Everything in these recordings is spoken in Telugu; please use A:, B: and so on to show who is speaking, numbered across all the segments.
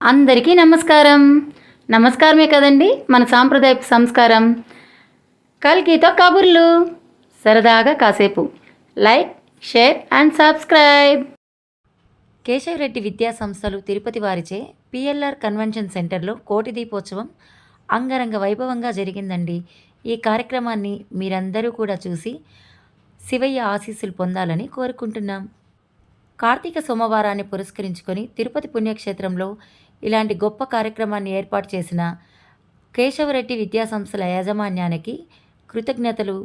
A: అందరికీ నమస్కారం. నమస్కారమే కదండి మన సాంప్రదాయపు సంస్కారం. కల్కితో కబుర్లు. సరదాగా కాసేపు. Like share and subscribe. Keshavareddy విద్యా సంస్థలు తిరుపతి వారిచే పిఎల్ఆర్ కన్వెన్షన్ సెంటర్లో కోటి దీపోత్సవం అంగరంగ వైభవంగా జరిగిందండి. ఈ కార్యక్రమాన్ని మీరందరూ కూడా చూసి శివయ్య ఆశీస్సులు పొందాలని కోరుకుంటున్నాం. కార్తీక సోమవారాన్ని పురస్కరించుకొని తిరుపతి పుణ్యక్షేత్రంలో ఇలాంటి గొప్ప కార్యక్రమాన్ని ఏర్పాటు చేసిన కేశవరెడ్డి విద్యా సంస్థల యాజమాన్యానికి కృతజ్ఞతలు.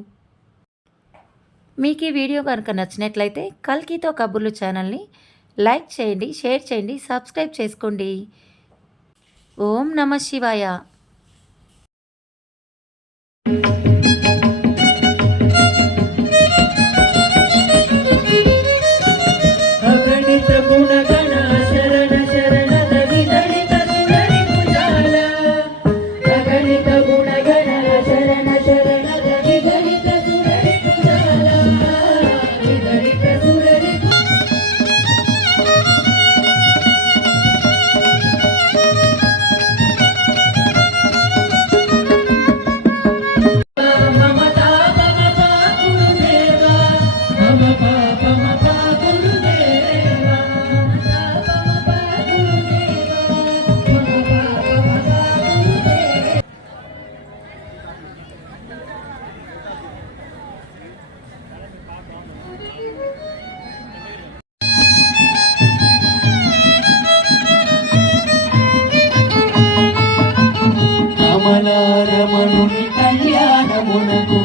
A: మీకు ఈ వీడియో కనుక నచ్చినట్లయితే కల్కితో కబుర్లు ఛానల్ని లైక్ చేయండి షేర్ చేయండి సబ్స్క్రైబ్ చేసుకోండి. ఓం నమ శివాయ.
B: బాలారమణుని కళ్యాణమునకు